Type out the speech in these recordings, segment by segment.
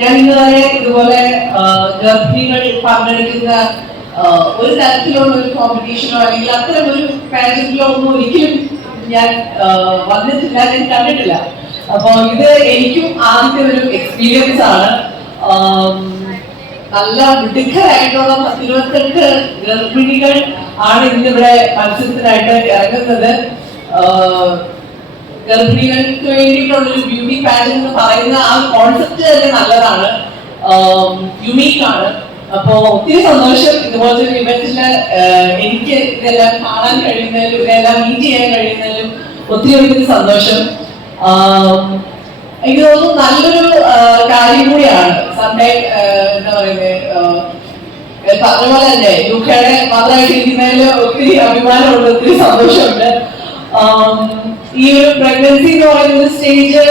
ഞാൻ ഇന്നുവരെ ഇതുപോലെ ഗർഭിണികൾ പങ്കെടുക്കുന്ന ഒരു തരത്തിലുള്ള ഒരു കോമ്പറ്റീഷനോ അല്ലെങ്കിൽ അത്തരം ഒരു പാരന്റിലോ ഒന്നും ഒരിക്കലും ഞാൻ വന്നിട്ടില്ല, ഞാൻ കണ്ടിട്ടില്ല. അപ്പൊ ഇത് എനിക്കും ആദ്യത്തെ ഒരു എക്സ്പീരിയൻസ് ആണ്. നല്ല മിടുക്കരായിട്ടുള്ള 28 ഗർഭിണികൾ ആണ് ഇന്നിവിടെ മത്സരത്തിനായിട്ട് ഇറങ്ങുന്നത്. ഗർഭിണികൾക്ക് വേണ്ടിയിട്ടുള്ളൊരു ബ്യൂട്ടി പാജന്റ് എന്ന് പറയുന്ന ആ കോൺസെപ്റ്റ് തന്നെ നല്ലതാണ്, യുണീക്ക് ആണ്. അപ്പോ ഒത്തിരി സന്തോഷം ഇതുപോലത്തെ ഒരു ഇവന്റില് എനിക്ക് ഇതെല്ലാം കാണാൻ കഴിയുന്നതിലും ഇതെല്ലാം മീറ്റ് ചെയ്യാൻ കഴിയുന്നതിലും ഒത്തിരി സന്തോഷം. എനിക്ക് തോന്നുന്നു നല്ലൊരു കാര്യം കൂടിയാണ്. സൺഡേ എന്താ പറയുന്നത്, പറഞ്ഞ പോലെ തന്നെ യുക്കയുടെ മാത്രമായിട്ടിരിക്കുന്നതിൽ ഒത്തിരി അഭിമാനമുണ്ട്, ഒത്തിരി സന്തോഷമുണ്ട്. ഈ ഒരു പ്രഗ്നൻസി എന്ന് പറയുന്ന സ്റ്റേജ്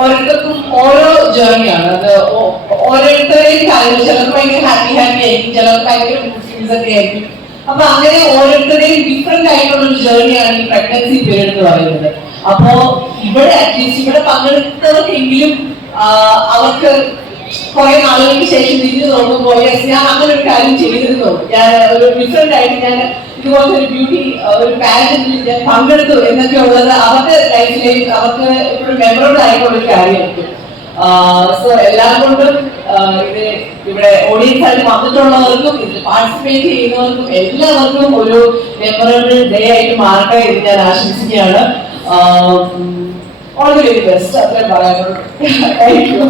ഓരോരുത്തർക്കും ഓരോ ജേർണിയാണ്. അത് ഓരോരുത്തരെയും കാര്യങ്ങൾ, ചിലർക്ക് ഭയങ്കര ഹാപ്പി ആയിരിക്കും, ചിലർക്ക് ഭയങ്കര മൂഡ് ഒക്കെ ആയിരിക്കും. അപ്പൊ അങ്ങനെ ഓരോരുത്തരെയും ഡിഫറെന്റ് ആയിട്ടുള്ള ഒരു ജേർണിയാണ് ഈ പ്രഗ്നൻസി പീരീഡ് എന്ന് പറയുന്നത്. അപ്പോ ഇവിടെ അറ്റ്ലീസ്റ്റ് ഇവിടെ പങ്കെടുത്തവർക്കെങ്കിലും അവർക്ക് കുറെ നാളുകൾക്ക് ശേഷം തിരിഞ്ഞു നോക്കുമ്പോൾ ഞാൻ അങ്ങനെ ഒരു കാര്യം ചെയ്തിരുന്നു, ഞാൻ ഒരു ഡിഫറെന്റ് ആയിട്ട് ഞാൻ ഇതുപോലത്തെ ഒരു ബ്യൂട്ടി ഒരു പാരന്റിൽ ഞാൻ പങ്കെടുത്തു എന്നൊക്കെ ഉള്ളത് അവരുടെ ലൈഫിലേക്ക് അവർക്ക് ഒരു മെമ്മറബിൾ ആയിട്ടുള്ള ഒരു കാര്യമായിരിക്കും. സോ എല്ലാം കൊണ്ടും ഇത് ഇവിടെ ഓഡിയൻസ് ആയിട്ട് വന്നിട്ടുള്ളവർക്കും ഇതിൽ പാർട്ടിസിപ്പേറ്റ് ചെയ്യുന്നവർക്കും എല്ലാവർക്കും ഒരു മെമ്മറബിൾ ഡേ ആയിട്ട് മാറട്ടെ എന്ന് ഞാൻ ആശംസിക്കുകയാണ്. ഓൾ ദി വെരി ബെസ്റ്റ്, അത്രയും പറയാനുള്ളൂ. Thank you.